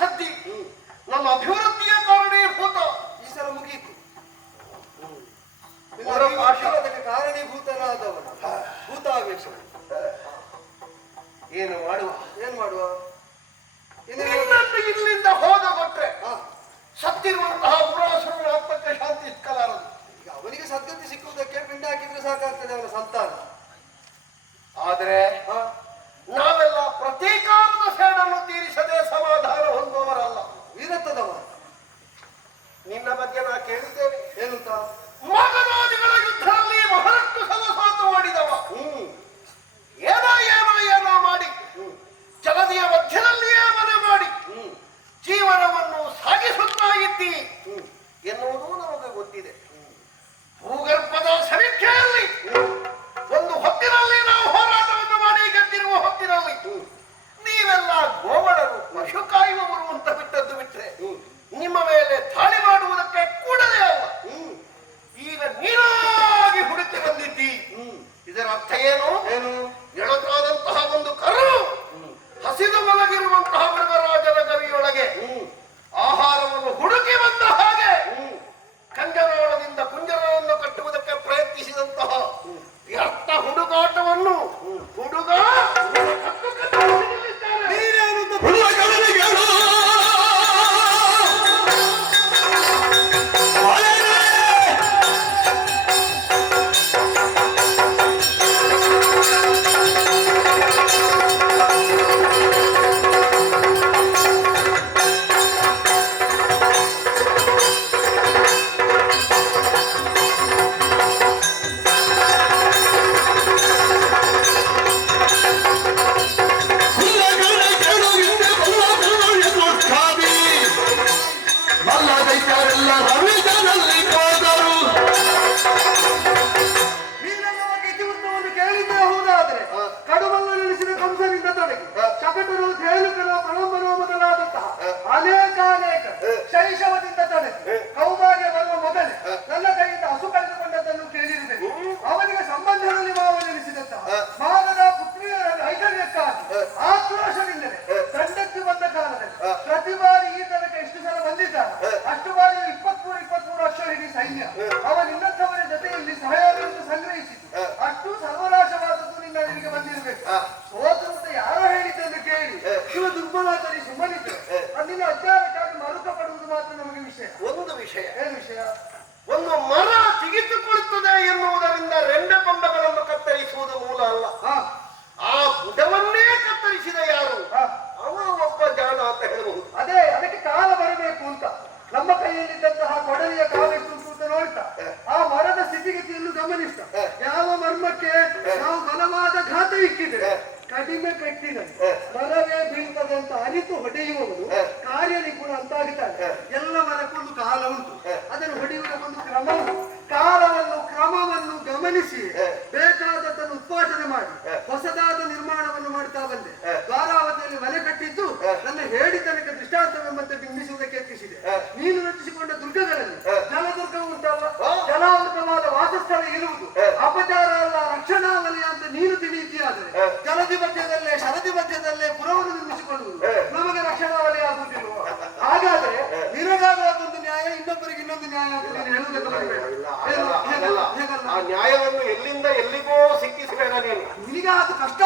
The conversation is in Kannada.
ಸದ್ದಿ ನಮ್ಮ ಅಭಿವೃದ್ಧಿಯ ಕಾರಣೀಭೂತ. ಈ ಸಲ ಮುಗಿಯಿತು. ಅದಕ್ಕೆ ಕಾರಣೀಭೂತನಾದವನು ಭೂತಾವೇಶ. ಏನು ಮಾಡುವ? ಏನ್ ಮಾಡುವ? ಇನ್ನೊಂದು ಇಲ್ಲಿಂದ ಹೋದ ಕೊಟ್ರೆ ಸತ್ತಿರುವಂತಹ ಪುರಾಸುರನ ಆತ್ಮಕ್ಕೆ ಶಾಂತಿ ಸಿಕ್ಕಲಾರದು. ಈಗ ಅವನಿಗೆ ಸದ್ಗತಿ ಸಿಕ್ಕುವುದಕ್ಕೆ ಪಿಂಡ ಹಾಕಿದ್ರೆ ಸಾಕಾಗ್ತದೆ ಅವನ ಸಂತಾನ. ಆದರೆ ನಾವೆಲ್ಲ ಪ್ರತೀಕಾರದ ಸೇಡನ್ನು ತೀರಿಸದೆ ಸಮಾಧಾನ ಹೊಂದುವವರಲ್ಲ, ವೀರತ್ವದವ. ನಿನ್ನ ಬಗ್ಗೆ ನಾ ಕೇಳಿದ್ದೇನೆ. ಏನಂತ? ಮಗನಾದಿಗಳ ಯುದ್ಧದಲ್ಲಿ ಬಹಳಷ್ಟು ಸಲಸಾತು ಮಾಡಿದವ. ಏನೋ ಮಾಡಿ ಜಗದಿಯ ಮಧ್ಯದಲ್ಲಿಯೇ ಮನೆ ಮಾಡಿ ಜೀವನವನ್ನು ಸಾಗಿಸುತ್ತಾ ಇದ್ದಿ ಎನ್ನುವುದು ನಮಗೆ ಗೊತ್ತಿದೆ. ಭೂಗರ್ಭದ ಸಮೀಕ್ಷೆಯಲ್ಲಿ ಒಂದು ಹೊತ್ತಿನಲ್ಲಿ ನಾವು ಹೋರಾಟವನ್ನು ಮಾಡಿ ಗೆದ್ದಿರುವ ಹೊತ್ತಿನಲ್ಲಿ ನೀವೆಲ್ಲ ಗೋವಳರು, ಪಶು ಕಾಯುವವರು ಅಂತ ಬಿಟ್ಟದ್ದು ಬಿಟ್ರೆ ನಿಮ್ಮ ಮೇಲೆ ದಾಳಿ ಮಾಡುವುದಕ್ಕೆ ಕೂಡಲೇ ಅಲ್ಲ, ಈಗ ನೀನಾಗಿ ಹುಡುಕಿ ಬಂದಿದ್ದಿ. ಇದರ ಅರ್ಥ ಏನು? ಎಳಕಾದಂತಹ ಒಂದು ಕರು ಹಸಿದು ಮಲಗಿರುವಂತಹ ಮೃಗರಾಜನ ಗವಿಯೊಳಗೆ ಆಹಾರವನ್ನು ಹುಡುಕಿ ಬಂದ ಹಾಗೆ ಕಂಜರೊಳದಿಂದ ಕುಂಜರವನ್ನು ಕಟ್ಟುವುದಕ್ಕೆ ಪ್ರಯತ್ನಿಸಿದಂತಹ ವ್ಯರ್ಥ ಹುಡುಗಾಟವನ್ನು ಹುಡುಗ ಶೈಶವದಿಂದ ತೊಡಗಿ ಕೌಮಾರ್ಯ ಬರುವ ಮೊದಲೇ ನನ್ನ ಕೈಯಿಂದ ಹಸು ಕಳೆದುಕೊಂಡದ್ದನ್ನು ಕೇಳಿರಬೇಕು. ಅವನಿಗೆ ಸಂಬಂಧದಲ್ಲಿ ಮಾವನೆನಿಸಿದಂತಹ ಮಾನದ ಪುತ್ರಿಯರ ಐದರ್ಯಕ್ಕಾಗಿ ಆಕ್ರೋಶವಿಲ್ಲದೆ ದಂಡಕ್ಕೆ ಬಂದ ಕಾಲದಲ್ಲಿ ಪ್ರತಿ ಬಾರಿ ಈ ತನಕ ಎಷ್ಟು ಸಲ ಬಂದಿದ್ದಾನೆ ಅಷ್ಟು ಬಾರಿ 23 ವರ್ಷ ಹಿಡಿ ಸೈನ್ಯ ಅವನಿನ್ನಂಥವರ ಜೊತೆಯಲ್ಲಿ ಸಹಯೋಗವನ್ನು ಸಂಗ್ರಹಿಸಿದ್ದು ಅಷ್ಟು ಸರ್ವನಾಶವಾದದ್ದು ನಿನ್ನ ನಿನಗೆ ಬಂದಿರಬೇಕು. ಸೋತು ಅಂತ ಯಾರೋ ಹೇಳಿದ್ದನ್ನು ಕೇಳಿ ಇವ ದುರ್ಬಲಾಚಾರಿ ಸುಮ್ಮನಿದ್ದು ನಿನ್ನ ಅಜ್ಞಾನಕ್ಕಾಗಿ ಮರುಕ ಪಡುವುದು ಮಾತ್ರ ನಮಗೆ ವಿಷಯ. ಒಂದು ವಿಷಯ. ಏನು ವಿಷಯ? ಒಂದು ಮರ ಚಿಗಿತುಕೊಳ್ಳುತ್ತದೆ ಎನ್ನುವುದರಿಂದ ರೆಂಬೆ ಕೊಂಬೆಗಳನ್ನು ಕತ್ತರಿಸುವುದು ಮೂಲ ಅಲ್ಲ. ಆ ಬುಡವನ್ನೇ ಕತ್ತರಿಸಿದ ಯಾರು ಅವ ಒಬ್ಬ ಜಾಣ ಅಂತ ಹೇಳಬಹುದು. ಅದಕ್ಕೆ ಕಾಲ ಬರಬೇಕು ಅಂತ ನಮ್ಮ ಕೈಯಲ್ಲಿದ್ದಂತಹ ಕೊಡಲಿಯ ಕಾಲೆಷ್ಟು ಅಂತ ನೋಡ್ತಾ ಆ ಮರದ ಸ್ಥಿತಿಗತಿಯನ್ನು ಗಮನಿಸ್ತಾ ಯಾವ ಮರ್ಮಕ್ಕೆ ನಾವು ಬಲವಾದ ಘಾತ ಇಕ್ಕಿದ್ರೆ ಕಡಿಮೆ ಪೆಟ್ಟಿನಲ್ಲಿ ಮರವೇ ಬೀಳ್ತದೆ ಅಂತ ಅರಿತು ಹೊಡೆಯುವವನು ಕಾರ್ಯ ನಿಪುಣ ಅಂತಾಗುತ್ತಾನೆ. ಎಲ್ಲ ಮರಕ್ಕೊಂದು ಕಾಲ ಉಂಟು, ಅದನ್ನು ಹೊಡೆಯುವುದಕ್ಕೊಂದು ಕ್ರಮ ಉಂಟು. ಕಾಲವನ್ನು ಕ್ರಮವನ್ನು ಗಮನಿಸಿ ಬೇಕಾದದ್ದನ್ನು ಉತ್ಪಾದನೆ ಮಾಡಿ ಹೊಸದಾದ ನಿರ್ಮಾಣವನ್ನು ಮಾಡ್ತಾ ಬಂದೆ. ದ್ವಾರಾವತಿಯಲ್ಲಿ ಮನೆ ಕಟ್ಟಿದ್ದು ನನ್ನ ಹೇಳಿ ತನಕ ದೃಷ್ಟಾಂತವೆಂಬಂತೆ ಬಿಂಬಿಸುವುದಕ್ಕೆ ಯತ್ನಿಸಿದೆ. ನೀನು ರಚಿಸಿಕೊಂಡ ದುರ್ಗಗಳಲ್ಲಿ ಜಲದುರ್ಗವು ಉಂಟಲ್ಲ, ಜಲಾವೃತವಾದ ವಾಸಸ್ಥಳ ಇರುವುದು ಅಪಚಾರ ಅಲ್ಲ ರಕ್ಷಣಾ ವಲಯ ಅಂತ ನೀನು ತಿಳಿಯಿತೀಯಾದರೆ ಜಲದಿ ಮಧ್ಯದಲ್ಲೇ ಶರದಿ ಮಧ್ಯದಲ್ಲೇ ಪುರವನ್ನು ನಿರ್ಮಿಸಿಕೊಳ್ಳುವುದು ನಮಗೆ ರಕ್ಷಣಾ ವಲಯ ಆಗುವುದಿಲ್ಲ. ಹಾಗಾದ್ರೆ ನಿನಗಾಗುವಾಗ ಒಂದು ನ್ಯಾಯ, ಇನ್ನೊಬ್ಬರಿಗೆ ಇನ್ನೊಂದು ನ್ಯಾಯ ಅಂತ ನೀನು ಹೇಳುವುದಕ್ಕೆ ಬರಬೇಡ. ಆ ನ್ಯಾಯವನ್ನು ಎಲ್ಲಿಂದ ಎಲ್ಲಿಗೋ ಸಿಕ್ಕಿಸಬೇಡ. ನೀನು ನಿನಗೆ ಅದು ಕಷ್ಟ